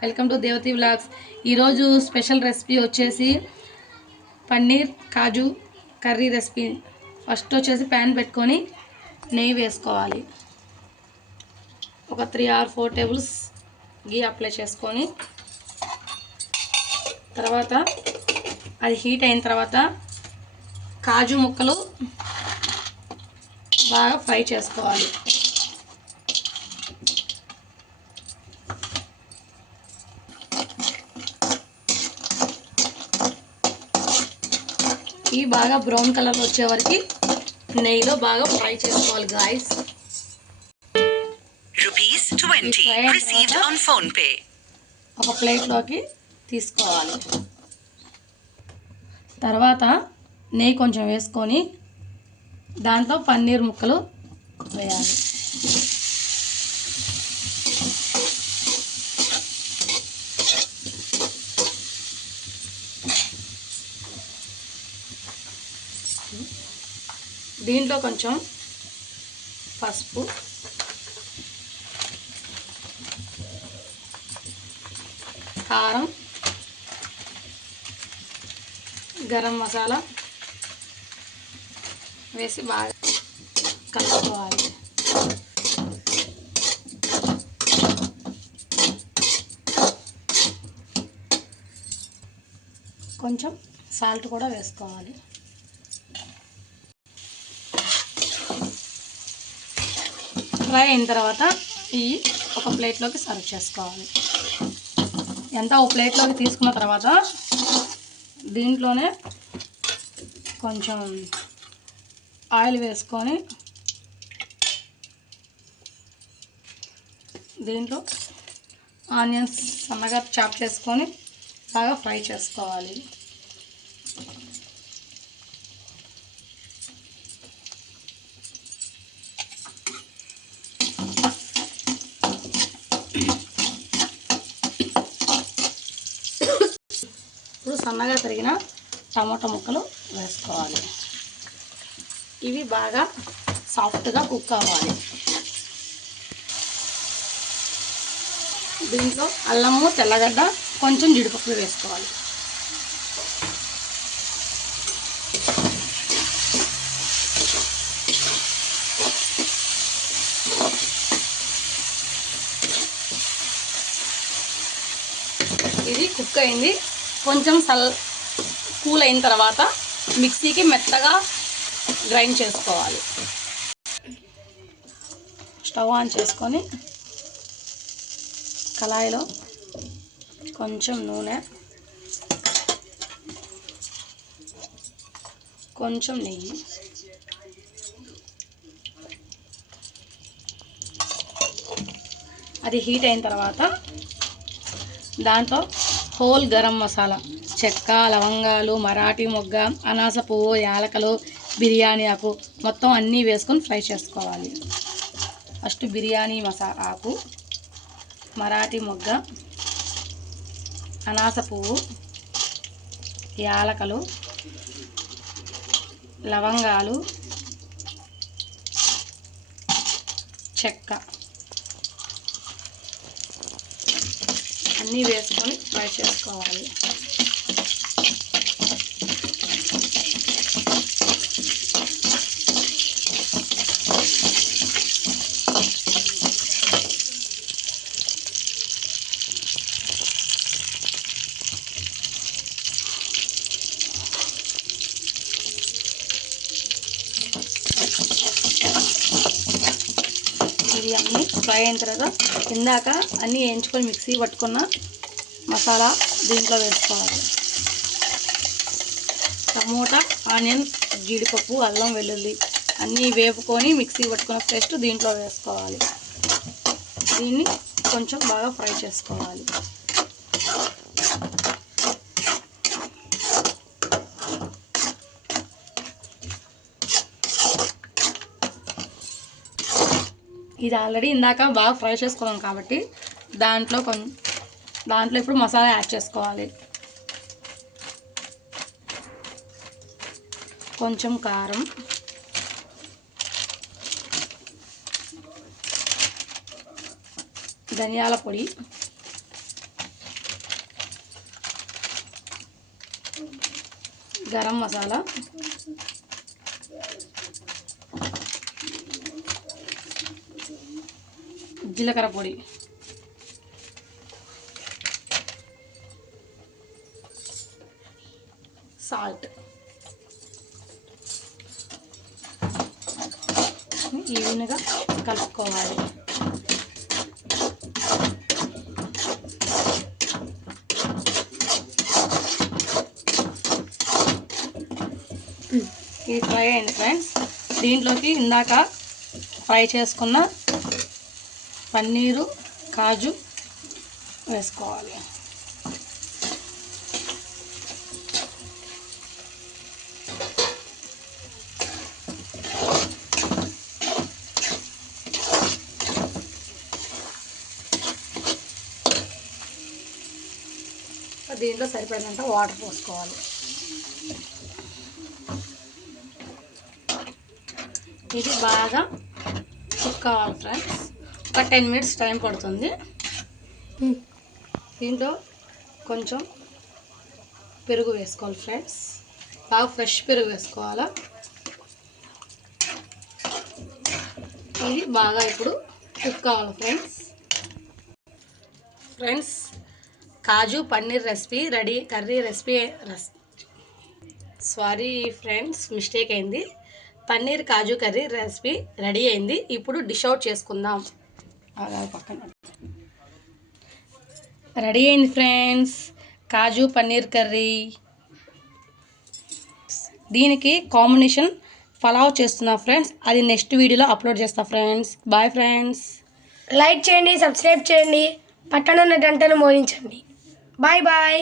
Welcome to Devathi vlogs. ఈరోజు special recipe వచ్చేసి paneer kaju curry recipe. First వచ్చేసి ప్యాన్ పెట్టుకొని నెయ్యి వేసుకోవాలి. ఒక 3 or 4 టేబుల్స్ గీ అప్లై చేసుకొని తర్వాత అది హీట్ అయిన తర్వాత కాజు ముక్కలు బాగా ఫ్రై చేసుకోవాలి. ఈ బాగా బ్రౌన్ కలర్ వచ్చే వరకు నెయ్యిలో బాగా ఫ్రై చేసుకోవాలి guys. ₹20 received on phone pay. ఒక ప్లేట్లోకి తీసుకోవాలి. తర్వాత నెయ్యి కొంచెం వేసుకొని దాంట్లో పన్నీర్ ముక్కలు వేయాలి. దీంట్లో కొంచెం పసుపు, కారం, గరం మసాలా వేసి బాగా కలుపుకోవాలి. కొంచెం సాల్ట్ కూడా వేసుకోవాలి. ఫ్రై అయిన తర్వాత ఇవి ఒక ప్లేట్లోకి సర్వ్ చేసుకోవాలి. ఒక ప్లేట్లోకి తీసుకున్న తర్వాత దీంట్లోనే కొంచెం ఆయిల్ వేసుకొని దీంట్లో ఆనియన్స్ సన్నగా చాప్ చేసుకొని బాగా ఫ్రై చేసుకోవాలి. ఇప్పుడు సన్నగా తరిగిన టమాటా ముక్కలు వేసుకోవాలి. ఇవి బాగా సాఫ్ట్గా కుక్ అవ్వాలి. దీంట్లో అల్లము, తెల్లగడ్డ, కొంచెం జీడిపప్పు వేసుకోవాలి. ఇది కుక్ అయింది. కొంచెం కూల్ అయిన తర్వాత మిక్సీకి మెత్తగా గ్రైండ్ చేసుకోవాలి. స్టవ్ ఆన్ చేసుకొని కళాయిలో కొంచెం నూనె, కొంచెం నెయ్యి, అది హీట్ అయిన తర్వాత దాంట్లో హోల్ గరం మసాలా, చెక్క, లవంగాలు, మరాఠీ మొగ్గ, అనాస పువ్వు, యాలకలు, బిర్యానీ ఆకు మొత్తం అన్నీ వేసుకొని ఫ్రై చేసుకోవాలి. ఫస్ట్ బిర్యానీ ఆకు, మరాఠీ మొగ్గ, అనాస పువ్వు, యాలకలు, లవంగాలు, చెక్క అన్నీ వేసుకొని ఫ్రై చేసుకోవాలి. ఇది అన్నీ ఫ్రై అయిన తర్వాత ఇందాక అన్నీ వేయించుకొని మిక్సీ పట్టుకున్న మసాలా దీంట్లో వేసుకోవాలి. టమోటా, ఆనియన్, జీడిపప్పు, అల్లం, వెల్లుల్లి అన్నీ వేపుకొని మిక్సీ పట్టుకున్న పేస్ట్ దీంట్లో వేసుకోవాలి. దీన్ని కొంచెం బాగా ఫ్రై చేసుకోవాలి. ఇది ఆల్రెడీ ఇందాక బాగా ఫ్రై చేసుకున్నాం కాబట్టి దాంట్లో ఇప్పుడు మసాలా యాడ్ చేసుకోవాలి. కొంచెం కారం, ధనియాల పొడి, గరం మసాలా, జీలకర్ర పొడి, సాల్ట్, ఈవెన్గా కలుపుకోవాలి. ఇది ఫ్రై అయింది ఫ్రెండ్స్. దీంట్లోకి ఇందాక ఫ్రై చేసుకున్న పన్నీరు, కాజు వేసుకోవాలి. దీంట్లో సరిపడినంత వాటర్ పోసుకోవాలి. ఇది బాగా కుక్ కావాలి ఫ్రెండ్స్. ఒక 10 minutes టైం పడుతుంది. దీంట్లో కొంచెం పెరుగు వేసుకోవాలి ఫ్రెండ్స్. బాగా ఫ్రెష్ పెరుగు వేసుకోవాలా. ఇది బాగా ఇప్పుడు కుక్ కావాలి friends. Kaju paneer recipe ready. Curry recipe sorry friends, mistake అయింది. Paneer kaju curry recipe ready అయింది. ఇప్పుడు డిష్ అవుట్ చేసుకుందాం. పక్కన రెడీ అయింది ఫ్రెండ్స్, కాజు పన్నీర్ కర్రీ. దీనికి కాంబినేషన్ పలావ్ చేస్తున్నా ఫ్రెండ్స్. అది నెక్స్ట్ వీడియోలో అప్లోడ్ చేస్తా ఫ్రెండ్స్. Bye friends. లైక్ చేయండి, సబ్స్క్రైబ్ చేయండి, పక్కన ఉన్న గంటను మోగించండి. Bye bye.